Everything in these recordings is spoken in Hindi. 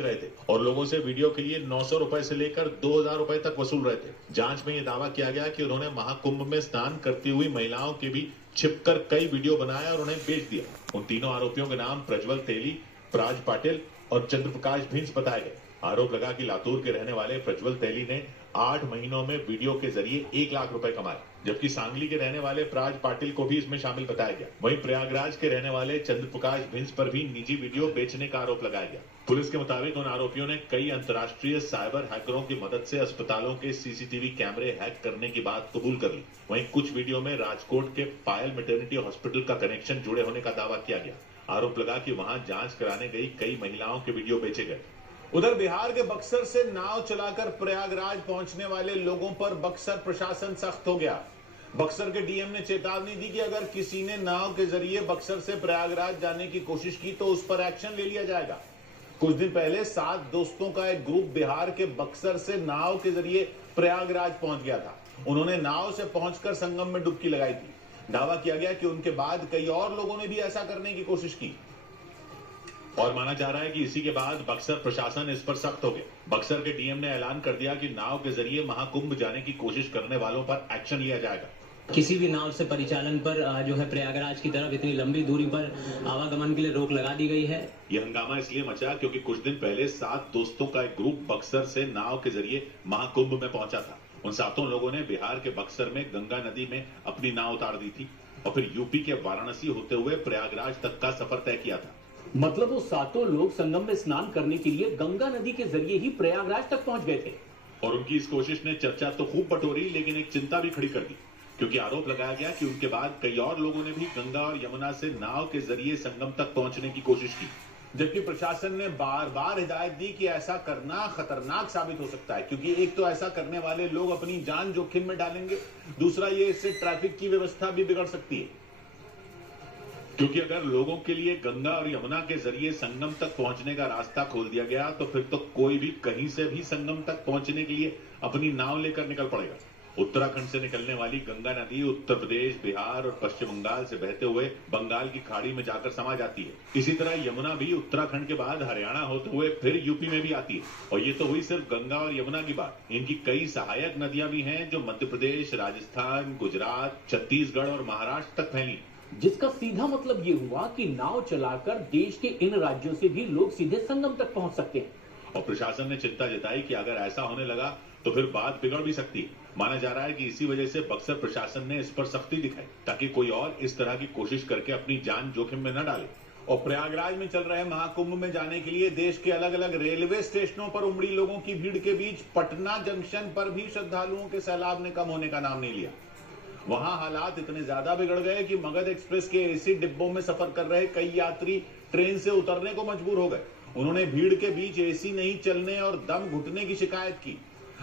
रहे थे और लोगों से वीडियो के लिए 900 रुपए से लेकर 2000 रुपए तक वसूल रहे थे। जांच में यह दावा किया गया कि उन्होंने महाकुंभ में स्नान करती हुई महिलाओं के भी छिपकर कई वीडियो बनाया और उन्हें बेच दिया। उन तीनों आरोपियों के नाम प्रज्वल तेली, प्राज पाटिल और चंद्रप्रकाश भिंस बताए गए। आरोप लगा कि लातूर के रहने वाले प्रज्वल तेली ने 8 महीनों में वीडियो के जरिए 1 लाख रुपए कमाए, जबकि सांगली के रहने वाले प्राज पाटिल को भी इसमें शामिल बताया गया। वहीं प्रयागराज के रहने वाले चंद्रप्रकाश भिंस पर भी निजी वीडियो बेचने का आरोप लगाया गया। पुलिस के मुताबिक उन आरोपियों ने कई अंतर्राष्ट्रीय साइबर हैकरों की मदद से अस्पतालों के सीसीटीवी कैमरे हैक करने की बात कबूल कर ली। वहीं कुछ वीडियो में राजकोट के पायल मैटरनिटी हॉस्पिटल का कनेक्शन जुड़े होने का दावा किया गया। आरोप लगा कि वहां जांच कराने गई कई महिलाओं के वीडियो बेचे गए। उधर बिहार के बक्सर से नाव चलाकर प्रयागराज पहुंचने वाले लोगों पर बक्सर प्रशासन सख्त हो गया। बक्सर के डीएम ने चेतावनी दी कि अगर किसी ने नाव के जरिए बक्सर से प्रयागराज जाने की कोशिश की तो उस पर एक्शन ले लिया जाएगा। कुछ दिन पहले 7 दोस्तों का एक ग्रुप बिहार के बक्सर से नाव के जरिए प्रयागराज पहुंच गया था। उन्होंने नाव से पहुंचकर संगम में डुबकी लगाई थी। दावा किया गया कि उनके बाद कई और लोगों ने भी ऐसा करने की कोशिश की और माना जा रहा है कि इसी के बाद बक्सर प्रशासन इस पर सख्त हो गया। बक्सर के डीएम ने ऐलान कर दिया कि नाव के जरिए महाकुंभ जाने की कोशिश करने वालों पर एक्शन लिया जाएगा। किसी भी नाव से परिचालन पर जो है प्रयागराज की तरफ इतनी लंबी दूरी पर आवागमन के लिए रोक लगा दी गई है। यह हंगामा इसलिए मचा क्योंकि कुछ दिन पहले 7 दोस्तों का एक ग्रुप बक्सर से नाव के जरिए महाकुंभ में पहुंचा था। उन 7 लोगों ने बिहार के बक्सर में गंगा नदी में अपनी नाव उतार दी थी और फिर यूपी के वाराणसी होते हुए प्रयागराज तक का सफर तय किया था। मतलब वो 7 लोग संगम में स्नान करने के लिए गंगा नदी के जरिए ही प्रयागराज तक पहुंच गए थे। और उनकी इस कोशिश ने चर्चा तो खूब बटोरी, लेकिन एक चिंता भी खड़ी कर दी, क्योंकि आरोप लगाया गया कि उनके बाद कई और लोगों ने भी गंगा और यमुना से नाव के जरिए संगम तक पहुंचने की कोशिश की। जबकि प्रशासन ने बार बार हिदायत दी कि ऐसा करना खतरनाक साबित हो सकता है, क्योंकि एक तो ऐसा करने वाले लोग अपनी जान जोखिम में डालेंगे, दूसरा ये इससे ट्रैफिक की व्यवस्था भी बिगड़ सकती है। क्योंकि अगर लोगों के लिए गंगा और यमुना के जरिए संगम तक पहुंचने का रास्ता खोल दिया गया तो फिर तो कोई भी कहीं से भी संगम तक पहुंचने के लिए अपनी नाव लेकर निकल पड़ेगा। उत्तराखंड से निकलने वाली गंगा नदी उत्तर प्रदेश, बिहार और पश्चिम बंगाल से बहते हुए बंगाल की खाड़ी में जाकर समा जाती है। इसी तरह यमुना भी उत्तराखंड के बाद हरियाणा होते हुए फिर यूपी में भी आती है। और ये तो हुई सिर्फ गंगा और यमुना की बात। इनकी कई सहायक नदियां भी हैं जो मध्य प्रदेश, राजस्थान, गुजरात, छत्तीसगढ़ और महाराष्ट्र तक फैली, जिसका सीधा मतलब ये हुआ कि नाव चलाकर देश के इन राज्यों से भी लोग सीधे संगम तक पहुंच सकते हैं। और प्रशासन ने चिंता जताई कि अगर ऐसा होने लगा तो फिर बात बिगड़ भी सकती है। माना जा रहा है कि इसी वजह से बक्सर प्रशासन ने इस पर सख्ती दिखाई, ताकि कोई और इस तरह की कोशिश करके अपनी जान जोखिम में न डाले। और प्रयागराज में चल रहे महाकुंभ में जाने के लिए देश के अलग अलग रेलवे स्टेशनों पर उमड़ी लोगों की भीड़ के बीच पटना जंक्शन पर भी श्रद्धालुओं के सैलाब ने कम होने का नाम नहीं लिया। वहां हालात इतने ज्यादा बिगड़ गए कि मगध एक्सप्रेस के एसी डिब्बों में सफर कर रहे कई यात्री ट्रेन से उतरने को मजबूर हो गए। उन्होंने भीड़ के बीच एसी नहीं चलने और दम घुटने की शिकायत की।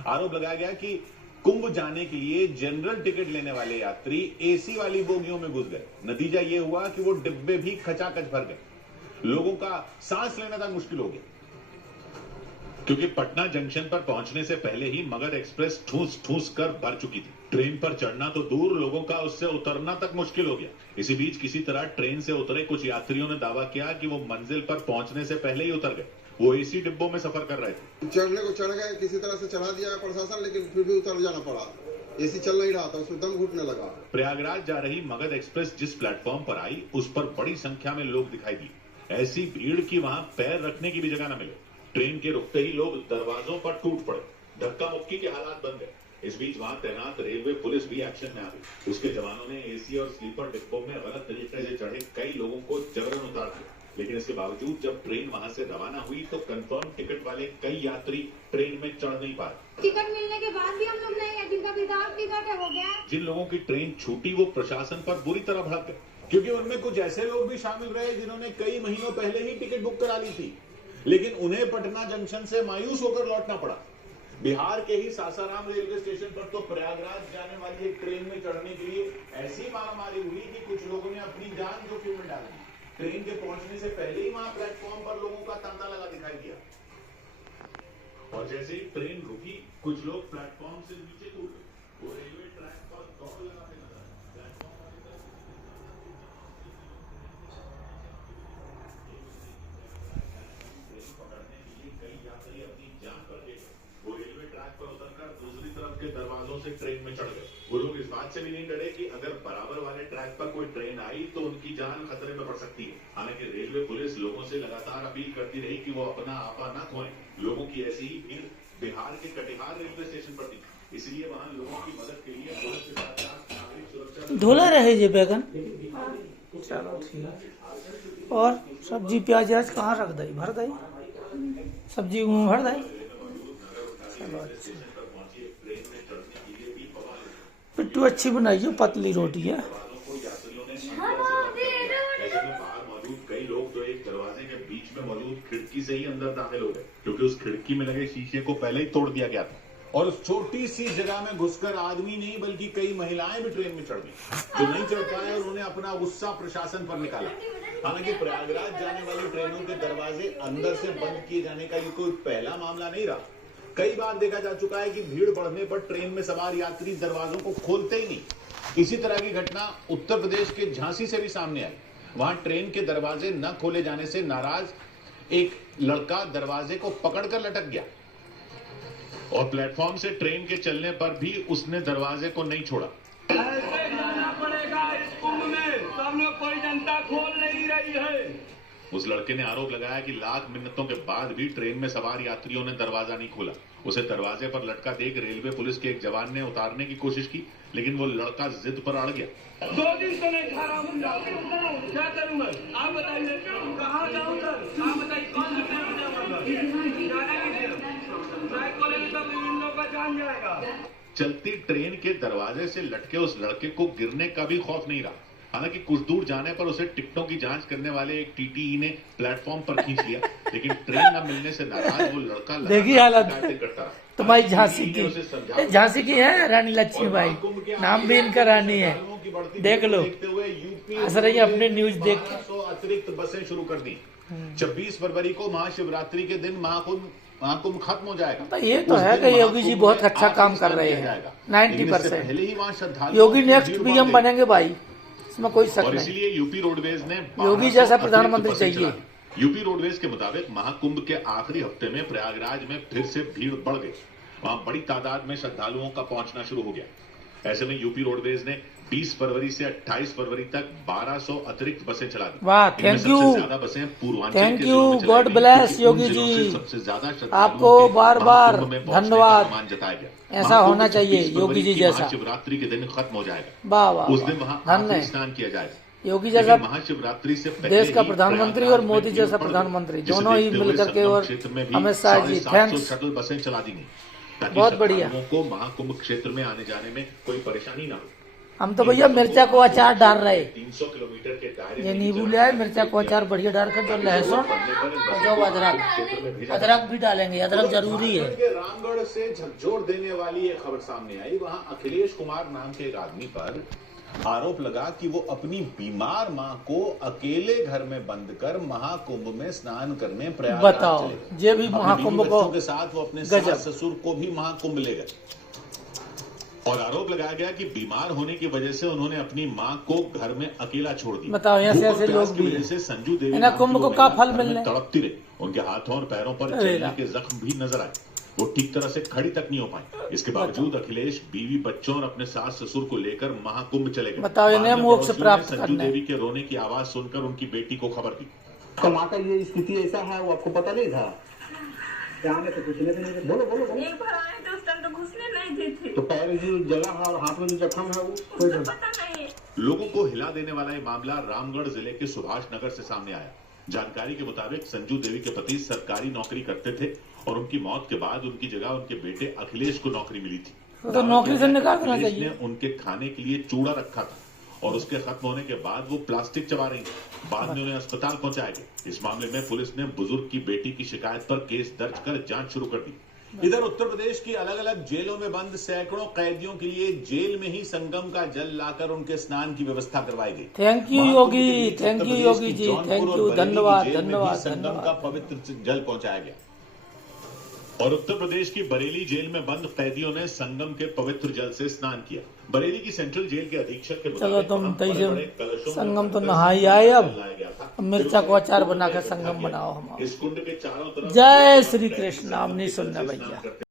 आरोप लगाया गया कि कुंभ जाने के लिए जनरल टिकट लेने वाले यात्री एसी वाली बोगियों में घुस गए। नतीजा यह हुआ कि वो डिब्बे भी खचाखच भर गए। लोगों का सांस लेना तक मुश्किल हो गया, क्योंकि पटना जंक्शन पर पहुंचने से पहले ही मगध एक्सप्रेस ठूस ठूस कर भर चुकी थी। ट्रेन पर चढ़ना तो दूर, लोगों का उससे उतरना तक मुश्किल हो गया। इसी बीच किसी तरह ट्रेन से उतरे कुछ यात्रियों ने दावा किया कि वो मंजिल पर पहुंचने से पहले ही उतर गए। वो एसी डिब्बों में सफर कर रहे थे। चढ़ने को चढ़ गए, किसी तरह से चढ़ा दिया प्रशासन, लेकिन फिर भी उतर जाना पड़ा। एसी चल नहीं रहा था, उसमें दम घुटने लगा। प्रयागराज जा रही मगध एक्सप्रेस जिस प्लेटफॉर्म पर आई उस पर बड़ी संख्या में लोग दिखाई दिए। ऐसी भीड़ की वहां पैर रखने की भी जगह न मिले। ट्रेन के रुकते ही लोग दरवाजों पर टूट पड़े, धक्का मुक्की के हालात बन गए। इस बीच वहां तैनात रेलवे पुलिस भी एक्शन में आ गई। उसके जवानों ने एसी और स्लीपर डिब्बों में गलत तरीके से चढ़े कई लोगों को जबरन उतार दिया। लेकिन इसके बावजूद जब ट्रेन वहां से रवाना हुई तो कंफर्म टिकट वाले कई यात्री ट्रेन में चढ़ नहीं पाए। टिकट मिलने के बाद भी हम लोग नहीं है, जिनका विदाउट टिकट है हो गया। जिन लोगों की ट्रेन छूटी वो प्रशासन पर बुरी तरह भड़क गए, क्योंकि उनमें कुछ ऐसे लोग भी शामिल रहे जिन्होंने कई महीनों पहले ही टिकट बुक करा ली थी, लेकिन उन्हें पटना जंक्शन से मायूस होकर लौटना पड़ा। बिहार के ही सासाराम रेलवे स्टेशन पर तो प्रयागराज जाने वाली एक ट्रेन में चढ़ने के लिए ऐसी मारामारी हुई कि कुछ लोगों ने अपनी जान जोखिम में डाली। ट्रेन के पहुंचने से पहले ही वहां प्लेटफॉर्म पर लोगों का तांता लगा दिखाई दिया। और जैसे ही ट्रेन रुकी कुछ लोग प्लेटफॉर्म से नीचे कूद गए। वो रेलवे ट्रैक पर दौड़ लगाते नजर आए। प्लेटफॉर्म ट्रेन पकड़ने के लिए के दरवाजों से ट्रेन में चढ़ गए। वो लोग इस बात से भी नहीं डरे कि अगर बराबर वाले ट्रैक पर कोई ट्रेन आई तो उनकी जान खतरे में पड़ सकती है। हालांकि रेलवे पुलिस लोगों से लगातार अपील करती रही कि वो अपना आपा न खोएं। लोगों की ऐसी ही भीड़ बिहार के कटिहार रेलवे स्टेशन पर थी, इसलिए वहां लोगों की मदद के लिए पुलिस के साथ साथ नागरिक सुरक्षा धुला रहे जी बैगन। चलो ठीक है। और सब्जी प्याज आज कहाँ रख दई, भर दई सब्जी भर दई। चलो अच्छा। पिट्टू अच्छी बनाई है, पतली रोटी है। कई लोग तो एक दरवाजे के बीच में मौजूद खिड़की से ही अंदर दाखिल हो गए, क्योंकि उस खिड़की में लगे शीशे को पहले ही तोड़ दिया गया था। और उस छोटी सी जगह में घुसकर आदमी नहीं बल्कि कई महिलाएं भी ट्रेन में चढ़ गई। जो नहीं चढ़ पाए उन्होंने अपना गुस्सा प्रशासन पर निकाला। हालांकि प्रयागराज जाने वाली ट्रेनों के दरवाजे अंदर से बंद किए जाने का ये कोई पहला मामला नहीं रहा। कई बार देखा जा चुका है कि भीड़ बढ़ने पर ट्रेन में सवार यात्री दरवाजों को खोलते ही नहीं। इसी तरह की घटना उत्तर प्रदेश के झांसी से भी सामने आई। वहां ट्रेन के दरवाजे न खोले जाने से नाराज एक लड़का दरवाजे को पकड़कर लटक गया और प्लेटफॉर्म से ट्रेन के चलने पर भी उसने दरवाजे को नहीं छोड़ा। ऐसे जाना पड़ेगा इस कुंभ में, सब लोग, कोई जनता खोल नहीं रही है। उस लड़के ने आरोप लगाया कि लाख मिन्नतों के बाद भी ट्रेन में सवार यात्रियों ने दरवाजा नहीं खोला। उसे दरवाजे पर लटका देख रेलवे पुलिस के एक जवान ने उतारने की कोशिश की, लेकिन वो लड़का जिद पर अड़ गया। 2 दिन तो नहीं खा रहा हूँ, क्या करूँ मैं? आप बताइए कहाँ जाऊँ सर? आप बताइए कौन सा ट्रेन में जान जाएगा। चलती ट्रेन के दरवाजे से लटके उस लड़के को गिरने का भी खौफ नहीं रहा। हालांकि कुछ दूर जाने पर उसे टिकटों की जांच करने वाले एक टीटीई ने प्लेटफॉर्म पर खींच लिया, लेकिन ट्रेन न मिलने से नाराज वो लड़का देखिए हालत करता रहा। तुम्हारी झांसी की, झांसी की है रानी लक्ष्मीबाई, नाम भी इनका रानी है। देख लो, हंस रही है अपने न्यूज देख के। अतिरिक्त बसें शुरू कर दी। 26 फरवरी को महाशिवरात्रि के दिन महाकुंभ खत्म हो जाएगा। तो ये तो है कि योगी जी बहुत अच्छा काम कर रहे हैं, 90%। पहले ही वहाँ श्रद्धालु योगी नेक्स्ट पीएम बनेंगे भाई, इसमें कोई शक और नहीं। इसीलिए यूपी रोडवेज ने योगी जैसा प्रधानमंत्री चाहिए। यूपी रोडवेज के मुताबिक महाकुंभ के आखिरी हफ्ते में प्रयागराज में फिर से भीड़ बढ़ गई। वहां बड़ी तादाद में श्रद्धालुओं का पहुंचना शुरू हो गया। ऐसे में यूपी रोडवेज ने 20 फरवरी से 28 फरवरी तक 1200 अतिरिक्त बसें चला दी। वाह, थैंक यू, ज्यादा बसें Purvanchal thank you, God bless Yogi ji, सबसे ज्यादा आपको बार बार धन्यवाद। जताया गया। ऐसा होना चाहिए योगी जी जैसा। महाशिवरात्रि के दिन खत्म हो जाएगा। वाह वाह, उस दिन वहां आखिरी स्नान किया जाएगा। योगी जैसा महाशिवरात्रि से देश का प्रधानमंत्री और मोदी जैसा प्रधानमंत्री दोनों ही मिलकर के, और अमित शाह जी थैंक्स, शटल बसें चला दी गई ताकि बहुत बढ़िया। को महाकुंभ क्षेत्र में आने जाने में कोई परेशानी ना हो। हम तो भैया मिर्चा को अचार डाल रहे, 300 किलोमीटर के दायरे ये नींबू ले आए, मिर्चा को अचार बढ़िया डाल कर, जो लहसुन और जो अदरक भी डालेंगे, अदरक जरूरी है। रामगढ़ से झकझोर देने वाली एक खबर सामने आई। वहां अखिलेश कुमार नाम के एक आदमी पर आरोप लगा कि वो अपनी बीमार मां को अकेले घर में बंद कर महाकुंभ में स्नान करने प्रयागराज बताओ, चले गए। ये भी महाकुंभ को के साथ वो अपने सास ससुर को भी महाकुंभ ले गए और आरोप लगाया गया कि बीमार होने की वजह से उन्होंने अपनी मां को घर में अकेला छोड़ दिया। बताओ, ऐसे ऐसे लोग भी वजह से संजू देवी इन्हें कुंभ को का फल मिलने, तड़पती रही। उनके हाथों और पैरों पर चलने के जख्म भी नजर आए। वो ठीक तरह से खड़ी तक नहीं हो पाई। इसके बावजूद अखिलेश बीवी, बच्चों और अपने सास ससुर को लेकर महाकुंभ चले गए। बताओ, इन्हें मोक्ष प्राप्त संजू करना है। देवी के रोने की आवाज सुनकर उनकी बेटी को खबर दी। माँ का ये स्थिति ऐसा है, वो आपको पता नहीं था? तो कुछ नहीं, बोलो बोलो बोलो। एक बार आए तो उस टाइम तो घुसने नहीं देते। तो पैर जो जला है और हाथ में जो जख्म है वो कोई पता नहीं है। लोगों को हिला देने वाला ये मामला रामगढ़ जिले के सुभाष नगर से सामने आया। जानकारी के मुताबिक संजू देवी के पति सरकारी नौकरी करते थे और उनकी मौत के बाद उनकी जगह उनके बेटे अखिलेश को नौकरी मिली थी। तो नौकरी से निकाल देना अखिलेश चाहिए। ने उनके खाने के लिए चूड़ा रखा था और उसके खत्म होने के बाद वो प्लास्टिक चबा रही थी। बाद में उन्हें अस्पताल पहुंचाया गया। इस मामले में पुलिस ने बुजुर्ग की बेटी की शिकायत पर केस दर्ज कर जांच शुरू कर दी। इधर उत्तर प्रदेश की अलग अलग जेलों में बंद सैकड़ों कैदियों के लिए जेल में ही संगम का जल लाकर उनके स्नान की व्यवस्था करवाई गई। Thank you Yogi, thank you Yogi ji, thank you, धन्यवाद धन्यवाद संगम धन्यवाद। का पवित्र जल पहुंचाया गया। और उत्तर प्रदेश की बरेली जेल में बंद कैदियों ने संगम के पवित्र जल से स्नान किया। बरेली की सेंट्रल जेल के अधीक्षक के चलो तुम मुताबिक तैसे संगम तो नहाई आए, अब मिर्चा को अचार बनाकर संगम बनाओ। हम इस कुंड के चारों तरफ जय श्री कृष्ण, नाम नहीं सुनना भैया।